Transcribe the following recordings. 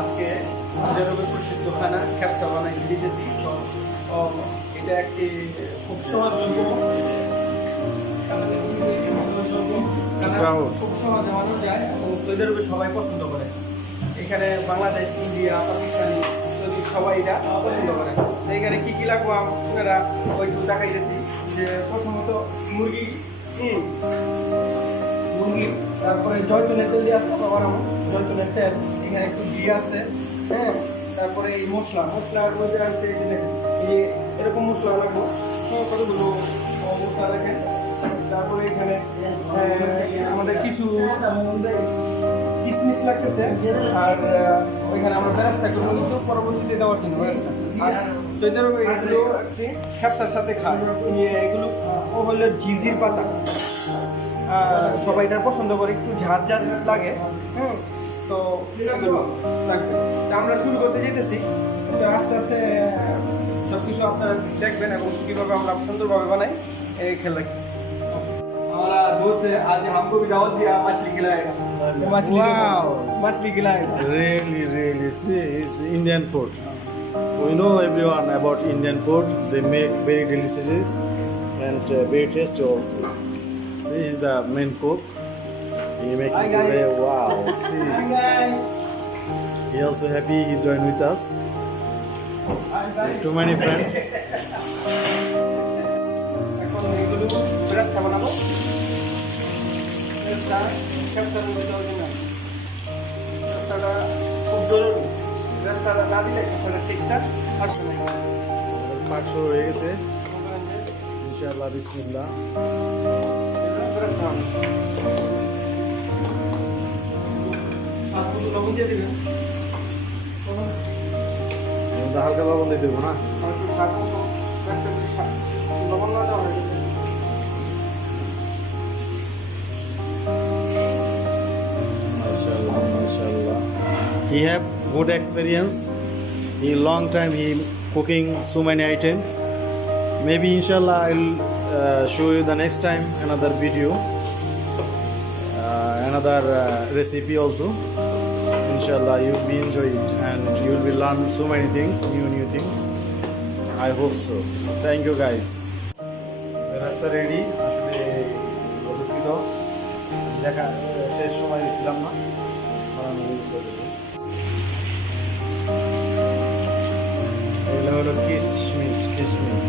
আজকে সৌদি আরবের প্রসিদ্ধ খানা খ্যাপসা বানাইতে দিতেছি। তো এটা একটি খুব সহজযোগ্য খুব সহজে বানানো যায় এবং সৌদি আরবে সবাই পছন্দ করে। এখানে বাংলাদেশ, ইন্ডিয়া, পাকিস্তানি সবাই এটা পছন্দ করে। তো এখানে কী কী লাগবো আপনারা ওইটু দেখাইতেছি। যে প্রথমত মুরগি, তারপরে জয়তুনের তেল দিয়ে আছে বানাবো, জয়তুনের তেল, এখানে একটু ঘি আছে, হ্যাঁ। তারপরে এই মশলার মধ্যে আছে এই যে দেখেন, এই এরকম মশলা লাগবো, কতগুলো মশলা দেখেন। তারপরে এখানে আমাদের কিছু কিশমিশ লাগতেছে, আর ওইখানে আমরা বেরাস্তা করবো কিছু পরবর্তীতে দেওয়ার জন্য বেরাস্তা। আর সৌদি আরবে এগুলো একটি খ্যাপসার সাথে খায়, এগুলো হলো ঝিরঝির পাতা। সবাই এটা পছন্দ করে, একটু ঝাঁঝ লাগে, হুম। তো এগুলো লাগবে। তো আমরা শুরু করতে যেতেছি, তো আস্তে আস্তে সব কিছু আপনারা দেখবেন এবং কীভাবে আমরা সুন্দরভাবে বানাই এই খেলা। हमारा दोस्त है, आज हमको भी दावत दिया मछली खिलाएगा। मछली खिलाएगा। Really. See, it's Indian food. We know everyone about Indian food. They make very delicious and very tasty also. See, he's the main cook. He making today. Wow. See, Hi guys. he also happy he joined with us. See, too many friends. এখন এগুলো বেরাস্তা বানাবো। খ্যাপসার মধ্যে দেওয়ার জন্য বেরাস্তাটা খুব জরুরি। বেরাস্তাটা না দিলে খ্যাপসাটার টেস্টটা আসবে না। পাক শুরু হয়ে গেছে। ইনশাআল্লাহ বিসমিল্লাহ। বেরাস্তা হবে। লবণ দিয়ে দিবেন, হালকা লবণ দিয়ে দেবো না? একটু স্বাদ মতো বেরাস্তা লবণ না দেওয়া হয়। Mashallah. He have good experience. In long time he cooking so many items. Maybe inshallah I'll show you the next time another video, another recipe also. Inshallah you'll be enjoy it and you'll be learn so many things, new things. I hope so. Thank you guys. রাস্তা ready. আসলে দুঃখিত দেখা শেষ সময় ছিলাম না। এগুলো হলো কিশমিশ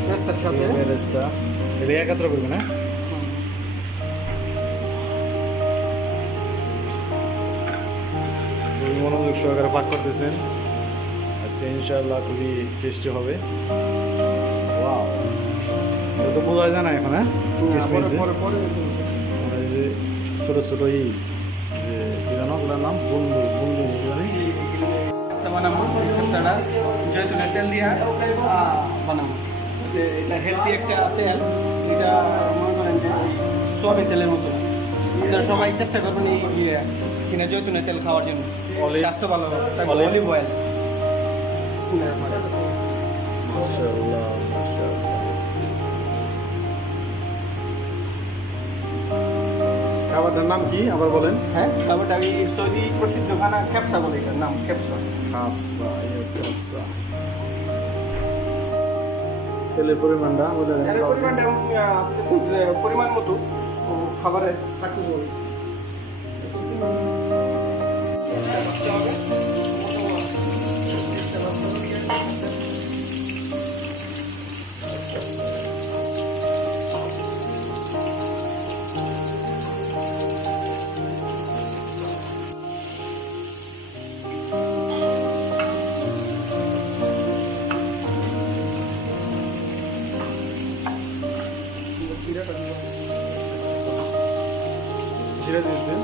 বেরাস্তার সাথে বেরেস্তা। এটা একাত্র করবে না? খুবই মনোযোগ সহকারে পাক করতেছেন আজকে। ইনশাআল্লাহ খুবই টেস্টি হবে। ওয়াও, এটা তো বোঝা যায় না এখন। হ্যাঁ, এই যে ছোট ছোট যে কি জানো ওগুলোর নাম, বন্ধু বানাবো। খ্যাপসাটা জয়তুনের তেল দিয়ে বানাবো। এটা হেলদি একটা তেল, এটা মনে করেন যে সয়াবিন তেলের মতো। আপনারা সবাই চেষ্টা করবেন এই কিনে জয়তুনের তেল খাওয়ার জন্য, স্বাস্থ্য ভালো হবে। Olive oil. খাবারটার নাম কি আবার বলেন? হ্যাঁ, খাবারটা সৌদি প্রসিদ্ধ খানা খ্যাপসা বলে, এটার নাম খ্যাপসা। খাপসা। তেলের পরিমাণটা বলে দেন। পরিমাণ মতো খাবারের থাকতে হবে। জিরা দিয়েছেন।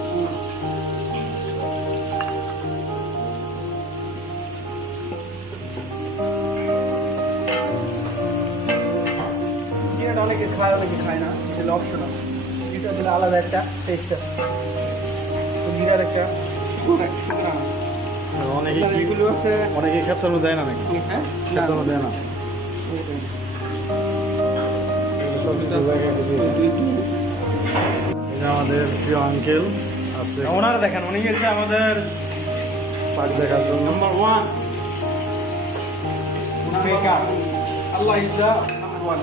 জিরাটা অনেকে খায়, অনেকে খায় না, এটা অপশনাল। জিরা দিলে আলাদা একটা টেস্ট আছে। জিরার একটা এগুলো আছে, অনেকে খ্যাপসার মধ্যে দেয় না নাকি? হ্যাঁ, খ্যাপসার মধ্যে দেয় না। এটা আমাদের প্রিয় আঙ্কেল আছে। ওনারা দেখেন, উনি হচ্ছে আমাদের পাক দেখার জন্য। Number one. Maker. Allah is the number one.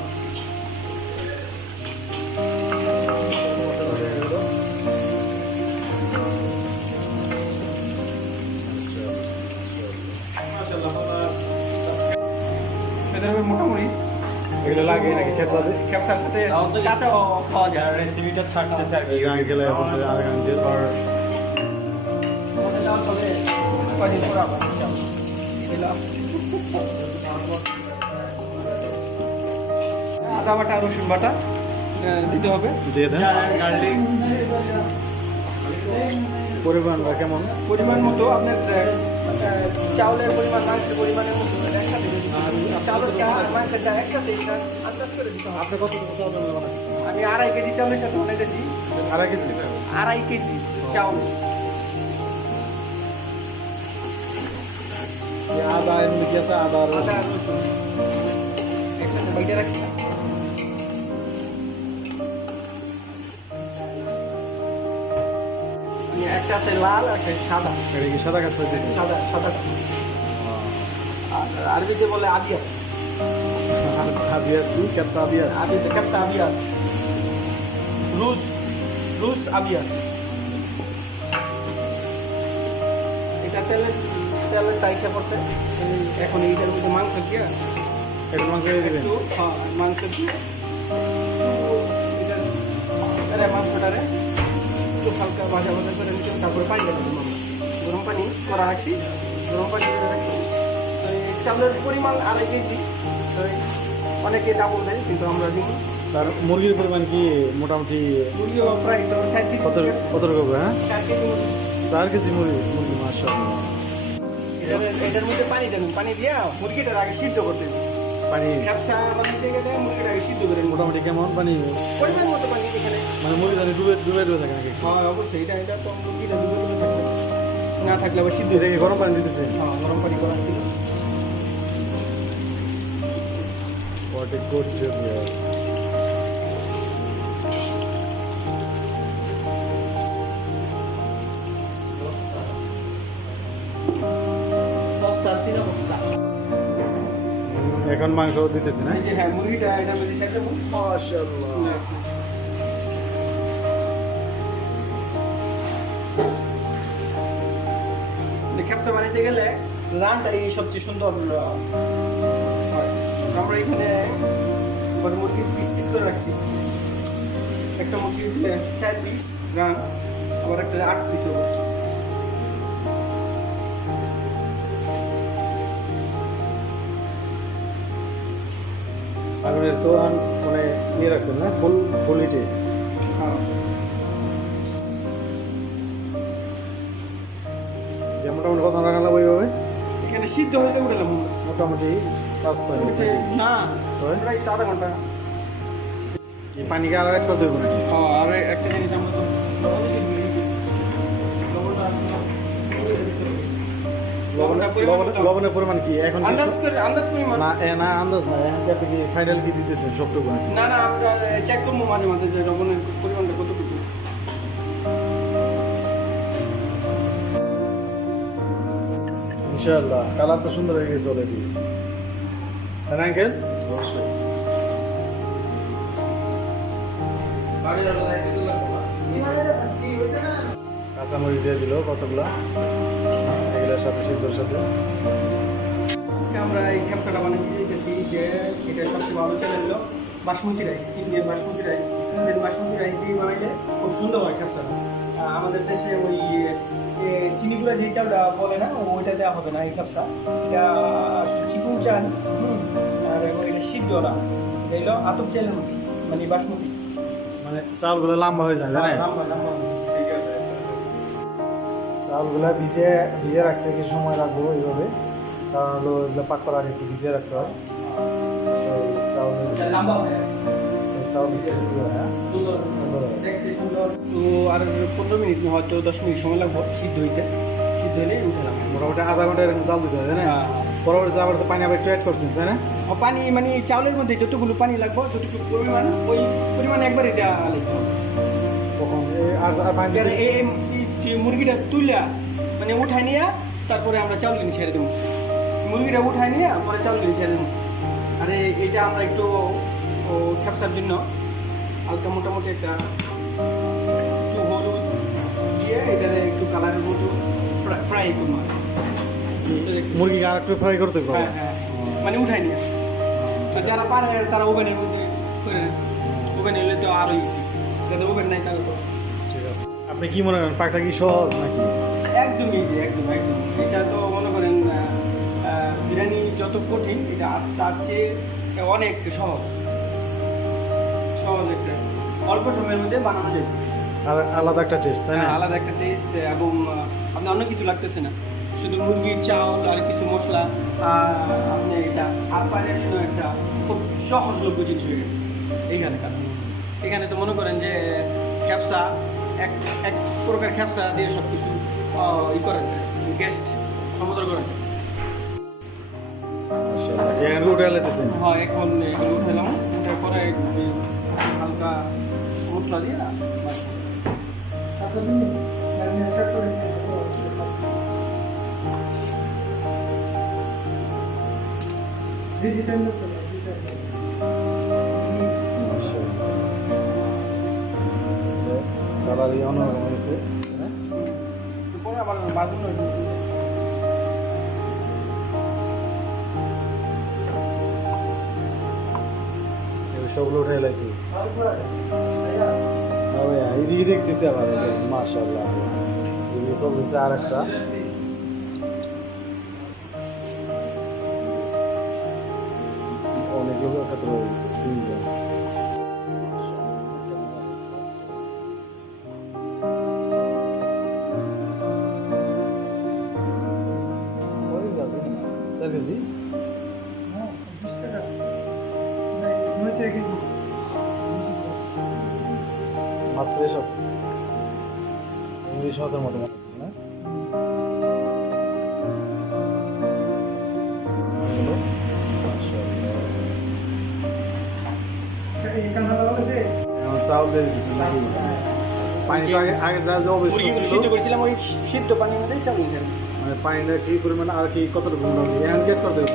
মোটামুড়িস এগুলো লাগে নাকি খেপসাতে? খেপসার সাথে কাঁচাও খাওয়া যায়। রেসিপিটা ছাড়তেছে আর কি। এই আঙ্কেল বলছে আরেক আঙ্কেল আর কদিন পর আবার দিলাম আদা বাটা রসুন বাটা দিতে হবে। দিয়ে দেন। গার্লিক পরিমাণটা কেমন? পরিমাণ মতো আপনার চাউলের পরিমাণ মাংসের পরিমাণের মতো একসাথে যদি চাউলের মাংসেরটা একসাথে আন্দাজ করে দিতে হবে। আপনি কতটুকু চাউল বানাচ্ছেন? আমি 2.5 কেজি চাউলের সাথে বানাইতেছি। 2.5 কেজি? 2.5 কেজি চাউল। আদা এর মধ্যে কি আছে? আদা আর আদা রসুন। রসুন একসাথে বাইটে রাখছি। একটা আছে লাল একটা সাদা। এটা কি সাদা খেপসা দিয়েছেন? সাদা সাদা আর আরবিতে বলে আবিয়াত। আবিয়াত কি? খেপসা আবিয়াত? আবিয়াত ক্যাপসা আবিয়াত। রুস রুস আবিয়াত। এটা তেলের চাইশা পড়ছে। এখন এইটার মধ্যে মাংস দিয়ে একটু মাংস দিয়ে দিবেন। একটু মাংস দিয়ে এটা মাংসটারে একটু হালকা ভাজা ভাজা করে নিতে তারপরে পানি দেবো। গরম পানি করা রাখছি। গরম পানি করে রাখছি। তো এই চাউলের পরিমাণ 2.5 কেজি। তো অনেকে ডাবল দেয় কিন্তু আমরা দিই। তার মুরগির পরিমাণ কি মোটামুটি মুরগিও প্রায় 4 কেজি। কত রকম? হ্যাঁ 4 কেজি মুরগি। 4 কেজি মুরগি মাশাআল্লাহ। এটার মধ্যে পানি দেবেন। পানি দিয়ে মুরগিটার আগে সিদ্ধ করতে হবে। পানি ব্যবসা বানাইতে গেলে মুরগিটা আগে সিদ্ধ করে মোটামুটি কেমন পানি? পরিমাণ মতো পানি এখানে। মানে মুরগি জানি ডুবে থাকে নাকি? হ্যাঁ অবশ্যই এটা তো মুরগিটা ডুবে থাকবে না থাকলে আবার সিদ্ধ এটা কি গরম পানি দিতেছে? হ্যাঁ গরম পানি করা ছিল। What a good job here. বস্তা 3 বস্তা। এখন মাংস দিতেছে না? এই যে হ্যাঁ মুরগিটা এটার মধ্যে সেটা মাশাআল্লাহ। খেপসা বানাইতে গেলে রানটা এই সবচেয়ে সুন্দর হয়। আমরা এখানে মুরগির পিস পিস করে রাখছি। একটা মুরগির 4 পিস রান, আবার একটা 8 পিস অবশ্য। আগুনের তো মানে ইয়ে রাখছেন না? ফুল হিটে? হ্যাঁ যে মোটামুটি কত রাখা লাগবে ওইভাবে? এখানে সিদ্ধ হইলে উঠালাম মোটামুটি 5-6 মিনিট নাকি? না হয়? প্রায় আধা ঘন্টা। এই পানিকে আর একটা দেবো নাকি? হ্যাঁ আর একটা জিনিস আমরা তো লবণের পরিমাণ কি এখন? আন্দাজ পরিমাণ না আন্দাজ না, এখন কি আপনি কি ফাইনাল কি দিতেছেন সবটুকু নাকি? না আমরা চেক করবো মাঝে মাঝে যে লবণের পরিমাণটা কতটুকু। ইনশাআল্লাহ কালার তো সুন্দর হয়ে গেছে অলরেডি। তাই না আঙ্কেল? অবশ্যই। কাঁচামরিচ দিয়ে দিল কতগুলা, এগুলোর সাথে সিদ্ধর সাথে। আজকে আমরা এই খেপসাটা বানিয়ে দিতেছি যে এটা সবচেয়ে ভালো চ্যানেল হলো basmati rice. Indian basmati rice. Indian basmati rice দিয়ে বানাইলে খুব সুন্দর হয় খেপসাটা। আমাদের দেশে ওই চিনিগুলা যে চালটা বলে না ওইটা দেওয়া হবে না এই খেপসা। এটা চিকুন চাল আর এটা সিদ্ধ না, এটা হলো আতপ চালের মতো মানে বাসমতি। মানে চাউলগুলো লম্বা হয়ে যায় তাই না? লম্বা লম্বা। ঠিক আছে। চাউলগুলো ভিজে রাখছে, কিছু সময় রাখবো এইভাবে, কারণ হলো এগুলো পাক করার আগে একটু ভিজিয়ে রাখতে হয়। এটা লম্বা হয়। চাউল হ্যাঁ সুন্দর সুন্দর হয়। দেখতে সুন্দর। তো আর 15 মিনিট হয়তো 10 মিনিট সময় লাগবে সিদ্ধ হইতে। সিদ্ধ হলে উঠালাম। মোটামুটি আধা ঘন্টা এরকম চাল দিতে হয় তাই না? হ্যাঁ। পরবর্তীতে আবার তো পানি আবার একটু অ্যাড করছেন তাই না? পানি মানে চাউলের মধ্যে যতগুলো পানি লাগবে যতটুকু পরিমাণ ওই পরিমাণ একবারে দেওয়া লাগবে। কখন আর পানি দিতে এই যে মুরগিটা তুইলা মানে উঠাই নিয়ে তারপরে আমরা চাউল কিনে ছেড়ে দেবো। মুরগিটা উঠাই নিয়ে পরে চাউল কিনে ছেড়ে দেবো। আর এইটা আমরা একটু খ্যাপসার জন্য হালকা মোটামুটি একটু হলুদ দিয়ে এটারে একটু কালারের মতো ফ্রাই করবো। মুরগিকে আর একটু ফ্রাই করতে হবে। হ্যাঁ হ্যাঁ, মানে উঠাই নিয়ে আর যারা পারে তারা ওভেনের মধ্যে করে নেয়। ওভেন হলে তো আরও ইজি, যাদের ওভেন নাই তারা তো ঠিক আছে। আপনি কি মনে করেন পাকটা কি সহজ নাকি? একদম ইজি, একদম একদম। এটা তো মনে করেন বিরিয়ানি যত কঠিন এটা তার চেয়ে অনেক সহজ সহজ একটা অল্প সময়ের মধ্যে বানানো যায়। আর আলাদা একটা টেস্ট, তাই না? আলাদা একটা টেস্ট এবং আপনার অন্য কিছু লাগতেছে না, শুধু মুরগির চাউল আর কিছু মশলা। আপনি এটা হাত পায়ের জন্য একটা খুব সহজলভ্য জিনিস হয়ে গেছে এইখানে। কারণ এখানে তো মনে করেন যে খ্যাপসা এক এক প্রকার খ্যাপসা দিয়ে সব কিছু ই করেন, গেস্ট সমুদ্র করেন। এখানে উঠে লেতেছেন। হয় এখন এগুলো উঠালাম, তারপরে হালকা মশলা দিয়ে কালারই অন্যরকম হয়েছে। পরে আবার বাঁধুন। সবগুলো উঠে লাইতে এদিকে দেখতেছি আবার মাশাআল্লাহ। এদিকে চলতেছে আর একটা। অনেকগুলো একত্র হয়ে গেছে, তিনজন। What is that animals? Sergezi? মাছ ফ্রেশ আছে, ইংলিশ মাছের মতো মনে হচ্ছে না? এখন চাউল দিয়ে দিচ্ছেন নাকি? পানি তো আগে আগে যে অবস্থা ছিল, সিদ্ধ করেছিলাম ওই সিদ্ধ পানির মধ্যে চাউল ছেড়ে মানে পানিটা কি পরিমাণ আর কি কতটুকু লাগবে এখন গেট করতে হবে?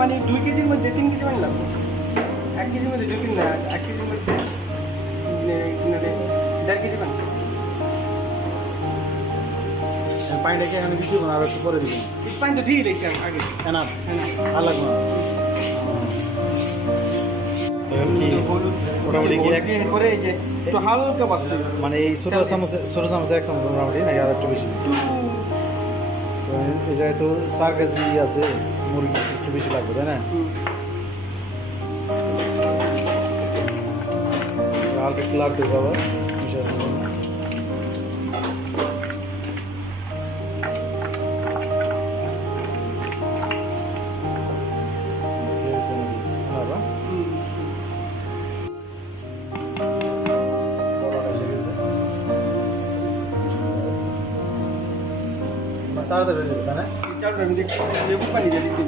মানে 2 কেজির মধ্যে 3 কেজি পানি লাগবে। 1 কেজির মধ্যে 2 কেজি না, 1 কেজির মধ্যে 1.5 কেজি পানি। পানিটা কি এখানে দিতে হবে না আর একটু পরে দিবেন? এই পানি তো দিয়ে রেখেছি আগে। এনাফ হ্যাঁ না, আর লাগবে না। এখন কি মোটামুটি কি এক এরপরে এই যে একটু হালকা বাঁচতে হবে। মানে এই ছোটো চামচে 1 চামচ মোটামুটি নাকি আর একটু বেশি? তো এই জায়গায় তো 4 কেজি আছে মুরগি, একটু বেশি লাগবে তাই না? হালকা ক্লার দেবো আবার তাড়াতাড়ি হয়ে যাবে তাই না? চাউলটা আমি দেখছি লেবুর পানি দিয়ে দিচ্ছি।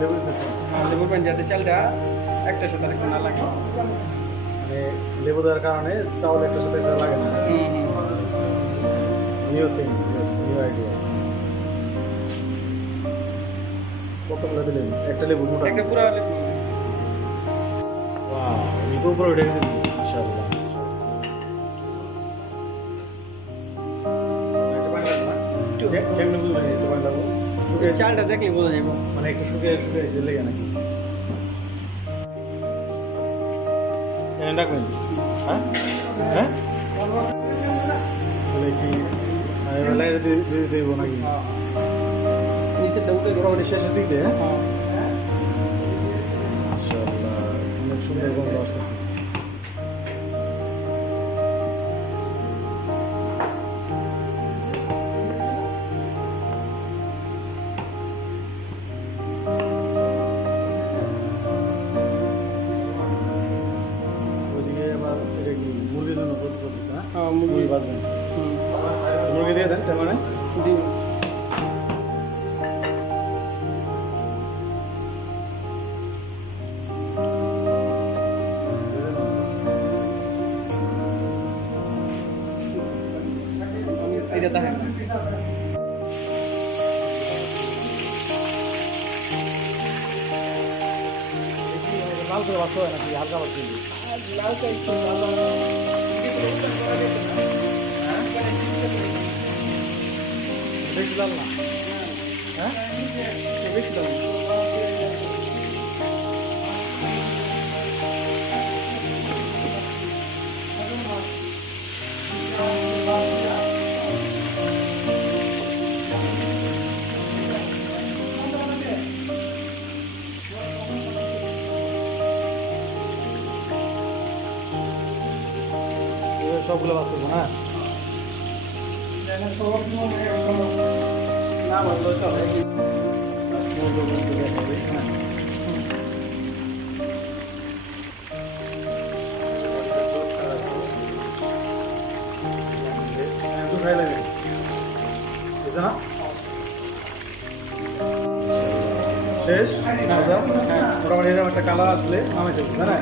লেবু দিতেছে লেবুর পানি যাতে চালটা একটার সাথে আরেকটা না লাগে। মানে লেবু দেওয়ার কারণে চাউল একটার সাথে একটা লাগে না। New things, new idea. কতগুলো দিলেন? একটা লেবু মোটা? একটা পুরো লেবু। ওয়াও, এই তো উপরে উঠে গেছে মাশাআল্লাহ। কেমনে বুঝলেন এই তো পানি লাগবো? চালটা দেখলে বোঝা যাবে। মানে একটু শুকিয়ে এসে লেগে নাকি? এখানে ডাকবেন? হ্যাঁ হ্যাঁ বলে কি লাইনে দিয়ে দেব নাকি? নিচেরটা উঠে মোটামুটি শেষের দিক দিয়ে। মাশাআল্লাহ, অনেক সুন্দর গন্ধ আসতেছে। ওইদিকে আবার এটা কি মুরগির জন্য প্রস্তুত করতেছে না? মুরগি বাজবেন, মুরগি দিয়ে দেন তার মানে। এটা দেখেন না। লাল করে বাঁচতে হয় নাকি হালকা বাঁচতে হবে? লালটা একটু ভালো। বেশি লাল না? হ্যাঁ বেশি দাম। সবগুলো বাঁচতে হ্যাঁ না বললো চলে। শেষ ভাজা মোটামুটি এরকম একটা কালার আসলে নামাই দেবো তাই না?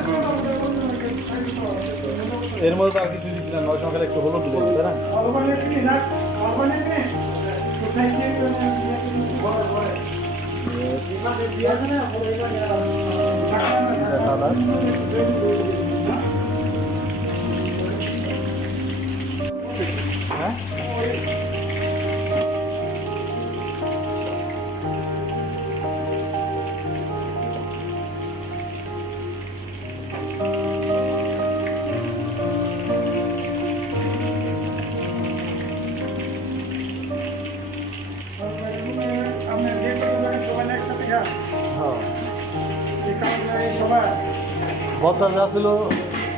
এর মধ্যে তো আর কিছু দিচ্ছিলাম ওই সকালে একটু হলুদ দিলে তাই না? কালার হ্যাঁ বদলা যা ছিল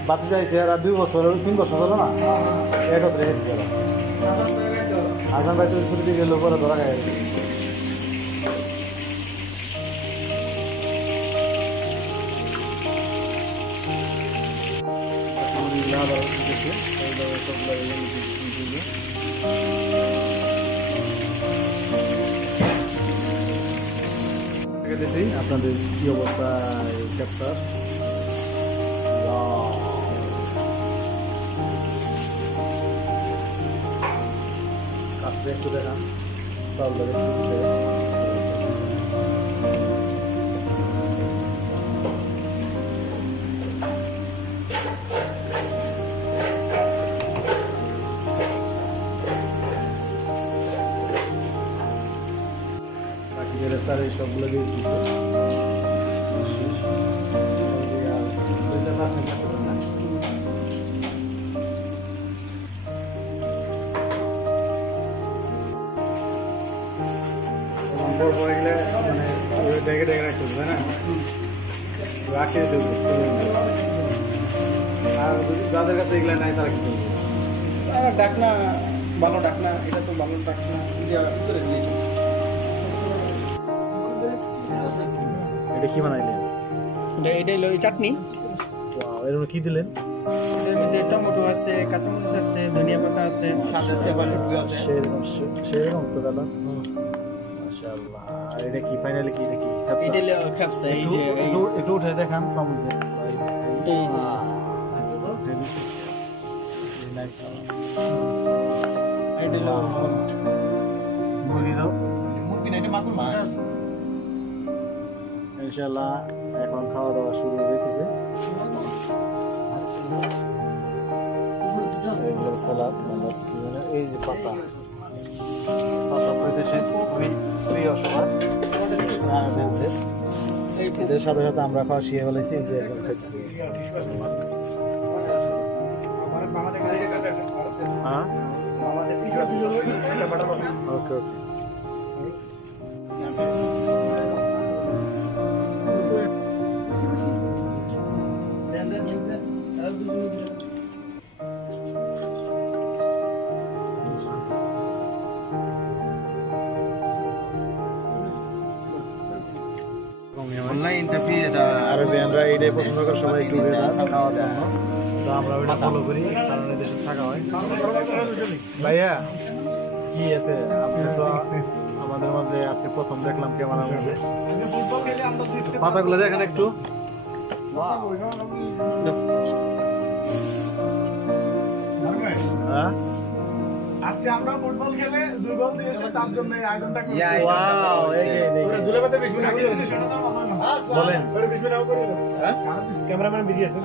বাতি যাইছে আর 2 বছর 3 বছর ছিল না একত্রে রেখে দিয়েছে আজান ভাই তো ছুটি দিয়ে গেল পরে ধরা খাই দিয়েছি আপনাদের কি অবস্থা ক্যাপচার কাছে একটু দেখান চাউলটা বাকি যে রেস্তার এই সবগুলো দিয়ে দিচ্ছে পরে গেলে মানে ডেকে ডেকে রাখতে হবে না রাখিয়ে দেবো আর যদি যাদের কাছে এগুলো নাই তারা কি করবে ডাকনা ভালো ডাকনা এটা তো ভালো ডাকনা ভিতরে দিয়েছে। এটা কি বানাইলেন এটাই হলো চাটনি। এর মধ্যে কি দিলেন এটার মধ্যে টমেটো আছে, কাঁচামরিচ আছে, ধনিয়া পাতা আছে, স্বাদ আছে, আবার শুকনো আছে। সেরকম তো দাদা মাশাআল্লাহ আর এটা কি ফাইনালি কি এটা কি খাপসা এটা হলো খাপসা। এই যে একটু উঠে দেখান চামচ দিয়ে এটা হলো মুরগি দাও মুরগি না, এটা মাগুর মাছ। ইনশাআল্লাহ এখন খাওয়া দাওয়া শুরু হইতেছে এগুলো সালাদ মানে কি জানে এই যে পাতা পাতা প্রদেশে খুবই প্রিয় সবার এদের সাথে সাথে আমরা খাওয়া শিয়ে ফেলেছি এই যে একজন খাইতেছি হ্যাঁ ওকে ওকে Online tapi ada আরবিয়ানরা এইটাই পছন্দ করে সবাই টুগেদার খাওয়ার জন্য তো আমরা ওইটা ফলো করি কারণ এদের সাথে থাকা হয় ভাইয়া কি আছে আপনি তো আমাদের মাঝে আজকে প্রথম দেখলাম ক্যামেরার মধ্যে পাতাগুলো দেখেন একটু হ্যাঁ আজকে আমরা ফুটবল খেলে 2 গোল দিয়েছি তার জন্য এই আয়োজনটা করেছি ওয়াও দুলাভাই 20 মিনিট আগে দিয়েছে সেটা তো ভালো না বলেন ওরে 20 মিনিট আগে করে ক্যামেরাম্যান বিজি আছে